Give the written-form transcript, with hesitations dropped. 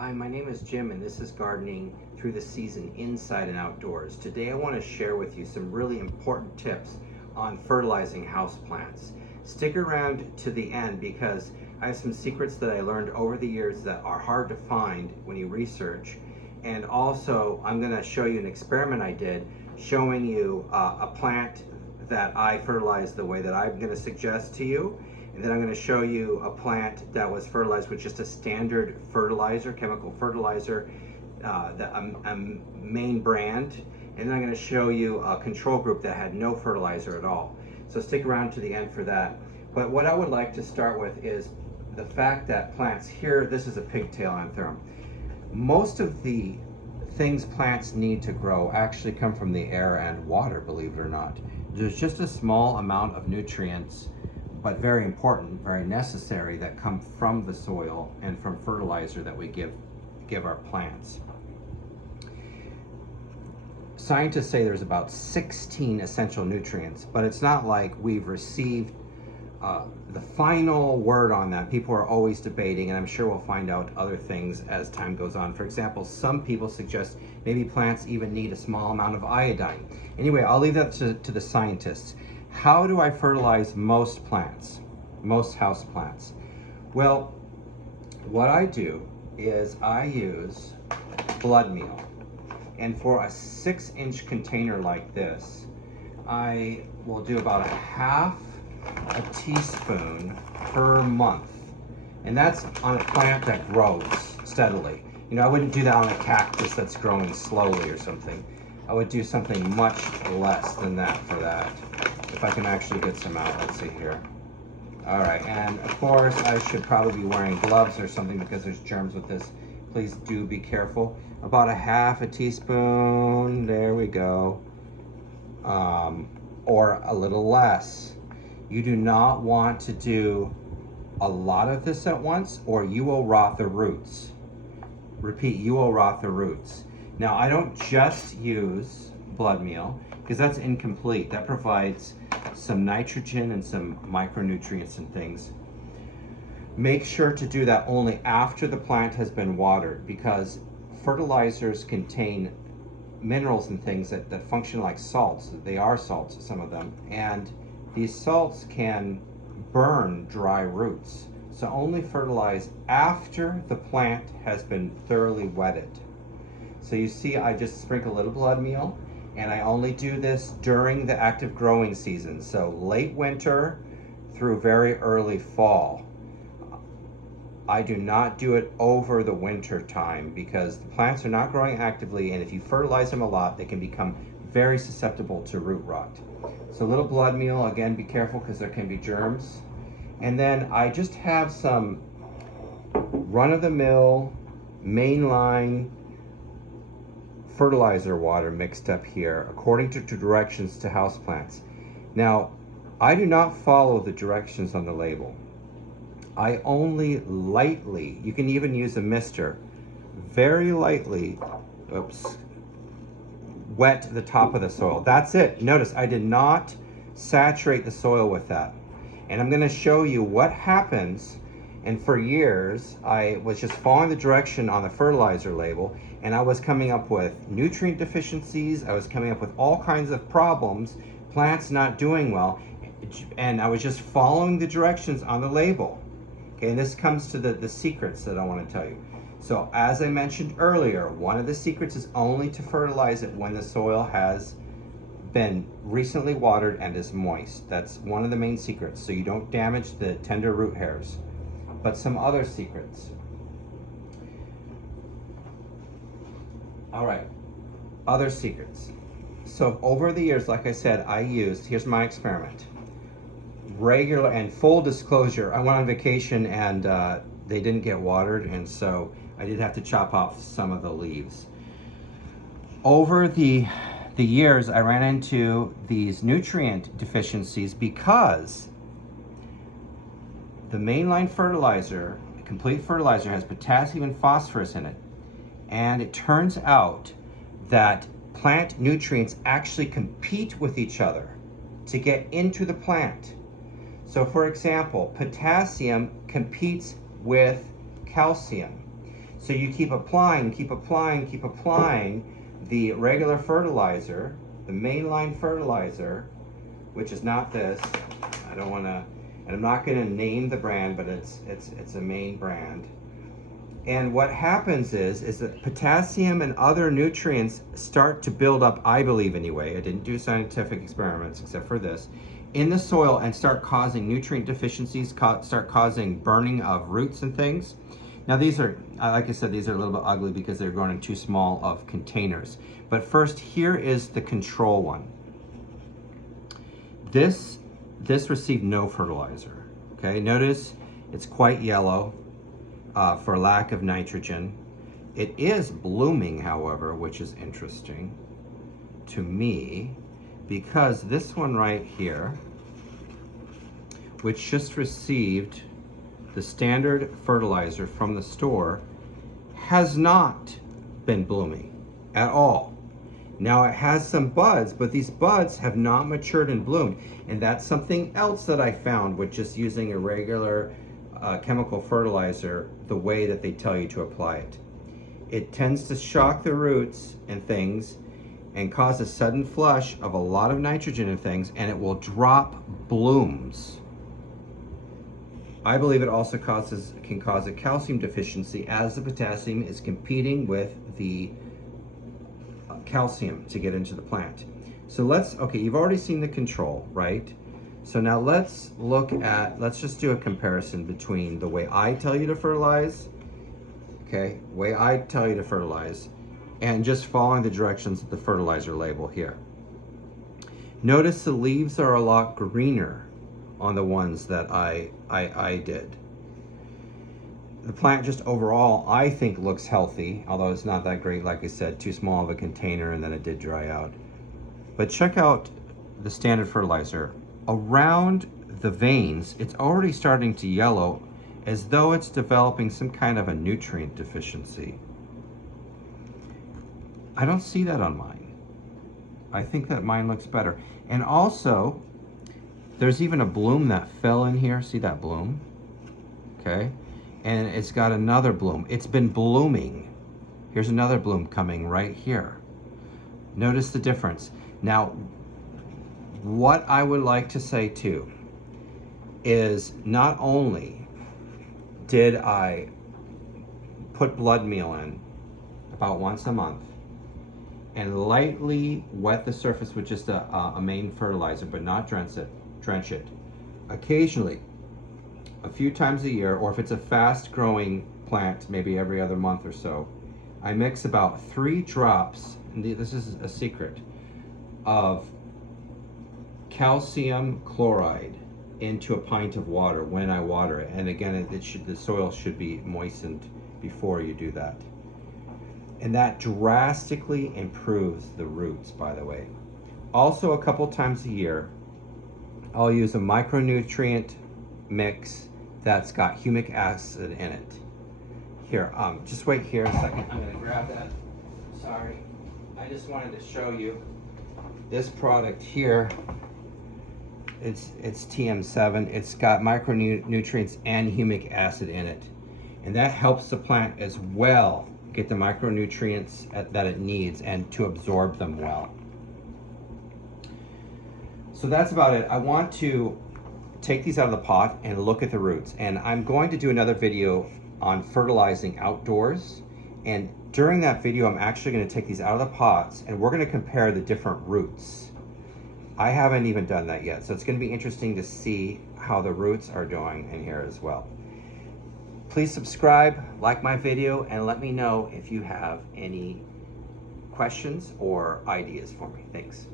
Hi, my name is Jim and this is Gardening Through the Season Inside and Outdoors. Today I want to share with you some really important tips on fertilizing houseplants. Stick around to the end because I have some secrets that I learned over the years that are hard to find when you research. And also I'm going to show you an experiment I did showing you a plant that I fertilized the way that I'm going to suggest to you. And then I'm going to show you a plant that was fertilized with just a standard fertilizer, chemical fertilizer, a main brand. And then I'm going to show you a control group that had no fertilizer at all. So stick around to the end for that. But what I would like to start with is the fact that plants here, this is a pigtail anthurium. Most of the things plants need to grow actually come from the air and water, believe it or not. There's just a small amount of nutrients, but very important, very necessary, that come from the soil and from fertilizer that we give our plants. Scientists say there's about 16 essential nutrients, but it's not like we've received the final word on that. People are always debating, and I'm sure we'll find out other things as time goes on. For example, some people suggest maybe plants even need a small amount of iodine. Anyway, I'll leave that to the scientists. How do I fertilize most plants, most house plants? Well, what I do is I use blood meal. And for a 6-inch container like this, I will do about a teaspoon per month. And that's on a plant that grows steadily. You know, I wouldn't do that on a cactus that's growing slowly or something. I would do something much less than that for that. If I can actually get some out, let's see here. All right, and of course I should probably be wearing gloves or something because there's germs with this. Please do be careful. About a teaspoon, there we go. Or a little less. You do not want to do a lot of this at once or you will rot the roots. Repeat, you will rot the roots. Now, I don't just use blood meal because that's incomplete. That provides some nitrogen and some micronutrients and things. Make sure to do that only after the plant has been watered because fertilizers contain minerals and things that function like salts. They are salts, some of them, and these salts can burn dry roots. So only fertilize after the plant has been thoroughly wetted. So you see, I just sprinkle a little blood meal, and I only do this during the active growing season. So late winter through very early fall. I do not do it over the winter time because the plants are not growing actively, and if you fertilize them a lot, they can become very susceptible to root rot. So a little blood meal, again, be careful because there can be germs. And then I just have some run-of-the-mill mainline fertilizer water mixed up here according to directions to houseplants. Now, I do not follow the directions on the label. I only lightly, you can even use a mister, very lightly, wet the top of the soil. That's it. Notice I did not saturate the soil with that. And I'm going to show you what happens. And for years, I was just following the direction on the fertilizer label, and I was coming up with nutrient deficiencies. I was coming up with all kinds of problems, plants not doing well, and I was just following the directions on the label. Okay, and this comes to the secrets that I want to tell you. So as I mentioned earlier, one of the secrets is only to fertilize it when the soil has been recently watered and is moist. That's one of the main secrets, so you don't damage the tender root hairs. But some other secrets. All right, other secrets. So over the years, like I said, I used, here's my experiment. Regular and full disclosure, I went on vacation and they didn't get watered, and so I did have to chop off some of the leaves. Over the years, I ran into these nutrient deficiencies because the mainline fertilizer, a complete fertilizer, has potassium and phosphorus in it. And it turns out that plant nutrients actually compete with each other to get into the plant. So for example, potassium competes with calcium. So you keep applying the regular fertilizer, the mainline fertilizer, which is not this. I don't want to, and I'm not going to name the brand, but it's a main brand. And what happens is that potassium and other nutrients start to build up, I believe anyway, I didn't do scientific experiments except for this, in the soil and start causing nutrient deficiencies, start causing burning of roots and things. Now these are, like I said, these are a little bit ugly because they're grown in too small of containers. But first, here is the control one. This received no fertilizer, okay? Notice it's quite yellow. For lack of nitrogen. It is blooming, however, which is interesting to me, because this one right here, which just received the standard fertilizer from the store, has not been blooming at all. Now it has some buds, but these buds have not matured and bloomed, and that's something else that I found with just using a regular chemical fertilizer the way that they tell you to apply it. It tends to shock the roots and things and cause a sudden flush of a lot of nitrogen and things, and it will drop blooms. I believe it also can cause a calcium deficiency, as the potassium is competing with the calcium to get into the plant. So okay, you've already seen the control, right? So now let's just do a comparison between the way I tell you to fertilize, okay, way I tell you to fertilize, and just following the directions of the fertilizer label here. Notice the leaves are a lot greener on the ones that I did. The plant just overall, I think, looks healthy, although it's not that great, like I said, too small of a container, and then it did dry out. But check out the standard fertilizer. Around the veins, it's already starting to yellow, as though it's developing some kind of a nutrient deficiency. I don't see that on mine. I think that mine looks better. And also, there's even a bloom that fell in here. See that bloom? Okay. And it's got another bloom. It's been blooming. Here's another bloom coming right here. Notice the difference. Now, what I would like to say too is, not only did I put blood meal in about once a month and lightly wet the surface with just a main fertilizer, but not drench it. Occasionally, a few times a year, or if it's a fast growing plant, maybe every other month or so, I mix about 3 drops, and this is a secret, of calcium chloride into a pint of water when I water it. And again, the soil should be moistened before you do that. And that drastically improves the roots, by the way. Also, a couple times a year, I'll use a micronutrient mix that's got humic acid in it. Here, just wait here a second. I'm gonna grab that. Sorry. I just wanted to show you this product here. It's TM7. It's got micronutrients and humic acid in it. And that helps the plant as well get the micronutrients that it needs and to absorb them well. So that's about it. I want to take these out of the pot and look at the roots. And I'm going to do another video on fertilizing outdoors. And during that video, I'm actually going to take these out of the pots and we're going to compare the different roots. I haven't even done that yet. So it's going to be interesting to see how the roots are doing in here as well. Please subscribe, like my video, and let me know if you have any questions or ideas for me. Thanks.